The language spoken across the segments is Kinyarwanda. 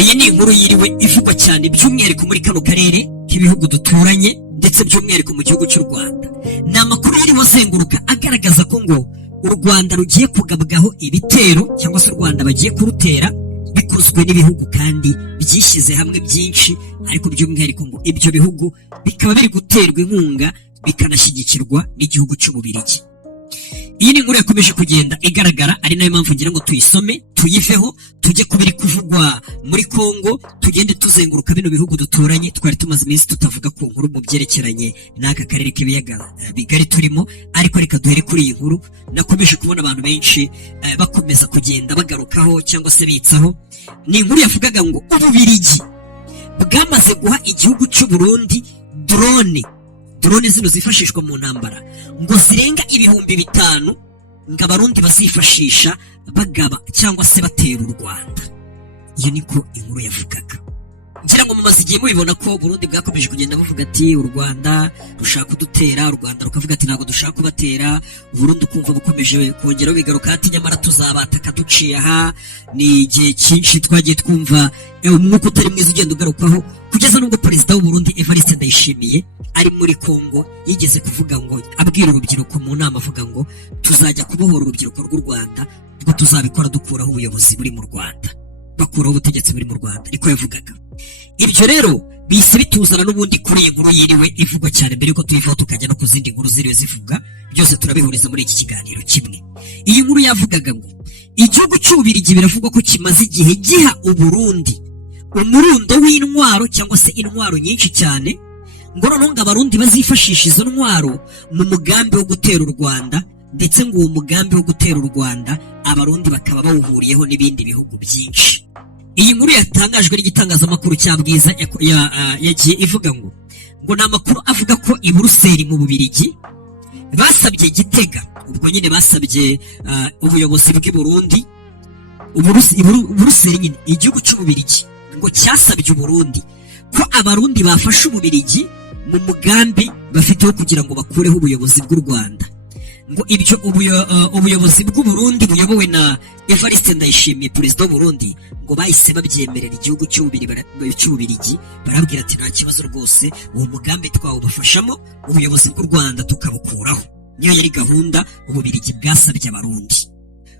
Iyi ni inkuru yiriwe ivugwa cyane by'umwihariko muri kano karere k'ibihugu duturanye ndetse by'umwihariko mu gihugu cy'u Rwanda. Ni amakuru yiriwe azenguruka agaragaza ko ngo u Rwanda rugiye kugabwaho ibitero cyangwa se u Rwanda bagiye kurutera bikozwe n'ibihugu kandi byishyize hamwe byinshi, ariko by'umwihariko ngo ibyo bihugu bikaba biri guterwa inkunga bikanashyigikirwa n'igihugu cy'Ububiligi. Iyi ni inkuru yakomeje kugenda igaragara, ari nayo mpamvu ngira ngo tuyisome tuyiveho tujye kubiri kuvugwa muri Kongo, tugende tuzenguruka bino bihugu duturanye. Twari tumaze iminsi tutavuga ku nkuru mu byerekeranye n'aka karere k'ibiyaga bigari turimo, ariko reka duhere kuri iyi nkuru nakomeje kubona abantu benshi bakomeza kugenda bagarukaho cyangwa se bitsaho. Ni inkuru yavugaga ngo Ububiligi bwamaze guha igihugu cy'u Burundi drone zino zifashishwa mu ntambara ngo zirenga 5,000 ngo abarundi bazifashisha bagaba cyangwa se batera u Rwanda. Iyo niko inkuru yavugaga. Ngira ngo mumaze igihe mubibona ko Burundi bwakomeje kugenda buvuga ati u Rwanda rushaka kudutera, u Rwanda rukavuga ati ntabwo dushaka kubatera, Burundi kumva bukomeje kongeraho bigaruka ati nyamara tuzabataka duciye aha. Ni igihe cyinshi twagiye twumva umwuka utari mwiza ugenda ugarukaho, kugeza nubwo perezida w'u Burundi Evariste Ndayishimiye ari muri Kongo yigeze kuvuga ngo abwira urubyiruko mu nama avuga ngo tuzajya kubohora urubyiruko rw'u Rwanda, ngo tuzabikora dukuraho ubuyobozi buri mu Rwanda, bakuraho ubutegetsi buri mu Rwanda, ariko yavugaga. Ibyo rero bise bituzana n'ubundi kuri iyi nkuru yiriwe ivugwa cyane mbere yuko tuyivaho tukajya no ku zindi nkuru ziriwe zivuga, byose turabihuriza muri iki kiganiro kimwe. Iyi nkuru yavugaga ngo igihugu cy'Ububiligi biravugwa ko kimaze igihe giha Uburundi umurundo w'intwaro cyangwa se intwaro nyinshi cyane, ngo noneho ngo abarundi bazifashisha izo ntwaro mu mugambi wo gutera u Rwanda, ndetse ngo uwo mugambi wo gutera u Rwanda abarundi bakaba bawuhuriyeho n'ibindi bihugu byinshi. Iyi nkuru yatangajwe n'igitangazamakuru cya Bwiza yagiye ivuga ngo ni amakuru avuga ko i Buruseli mu Bubiligi basabye Gitega, ubwo nyine basabye ubuyobozi bw'i Burundi, Buruseli nyine igihugu cy'Ububiligi ngo cyasabye Uburundi ko abarundi bafashe Ububiligi mu mugambi bafiteho kugira ngo bakureho ubuyobozi bw'u Rwanda. Ngo ibyo ubuyobozi bw'u Burundi buyobowe na Evariste Ndayishimiye perezida w'u Burundi ngo bahise babyemerera igihugu cy'Ububiligi, barabwira ati nta kibazo rwose, uwo mugambi twawubafashamo, ubuyobozi bw'u Rwanda tukabukuraho. Niyo yari gahunda Ububiligi bwasabye abarundi.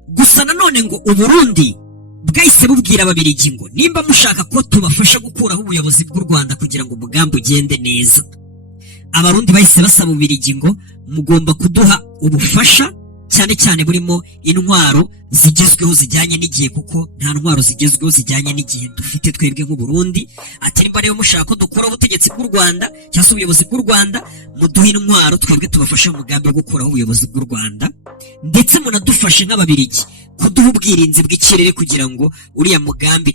Gusa nanone ngo Uburundi bwahise bubwira Ababiligi ngo nimba mushaka ko tubafasha gukuraho ubuyobozi bw'u Rwanda kugira ngo umugambi ugende neza, abarundi bahise basaba Ububiligi ngo mugomba kuduha ubufasha cyane cyane burimo intwaro zigezweho zijyanye n'igihe, kuko nta ntwaro zigezweho zijyanye n'igihe dufite twebwe nk'u Burundi. Ati nimba rero mushaka ko dukuraho ubutegetsi bw'u Rwanda cyangwa se ubuyobozi bw'u Rwanda, muduhe intwaro twebwe tubafasha mu mugambi wo gukuraho ubuyobozi bw'u Rwanda, ndetse munadufashe nk'Ababiligi kuduha ubwirinzi bw'ikirere kugira ngo uriya mugambi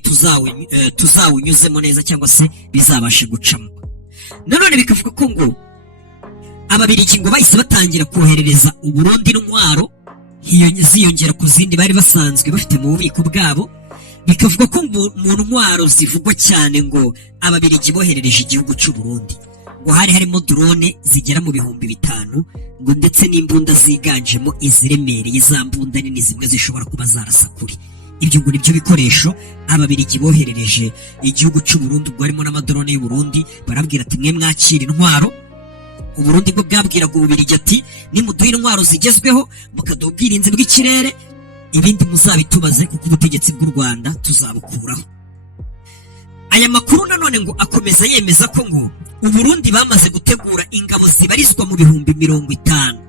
tuzawunyuzemo neza cyangwa se bizabashe gucamo. Nanone bikavuga ko ngo Ababiligi ngo bahise batangira koherereza Uburundi intwaro ziyongera ku zindi bari basanzwe bafite mu bubiko bwabo. Bikavuga ko mu ntwaro zivugwa cyane ngo Ababiligi boherereje igihugu cy'u Burundi ngo hari harimo drone zigera mu 5,000 ngo ndetse n'imbunda ziganjemo iziremereye, za mbunda nini zimwe zishobora kuba zarasa kure. Ibyo ngo nibyo bikoresho Ababiligi boherereje igihugu cy'u Burundi, ubwo harimo n'amadrone y'u Burundi. Barabwira ati mwe mwakira intwaro. Uburundi bwo bwabwiraga Ububiligi ati nimuduhe intwaro zigezweho mukaduha ubwirinzi bw'ikirere, ibindi muzabitubaze kuko ubutegetsi bw'u Rwanda tuzabukuraho. Aya makuru nanone ngo akomeza yemeza ko ngo Uburundi bamaze gutegura ingabo zibarizwa mu 50,000.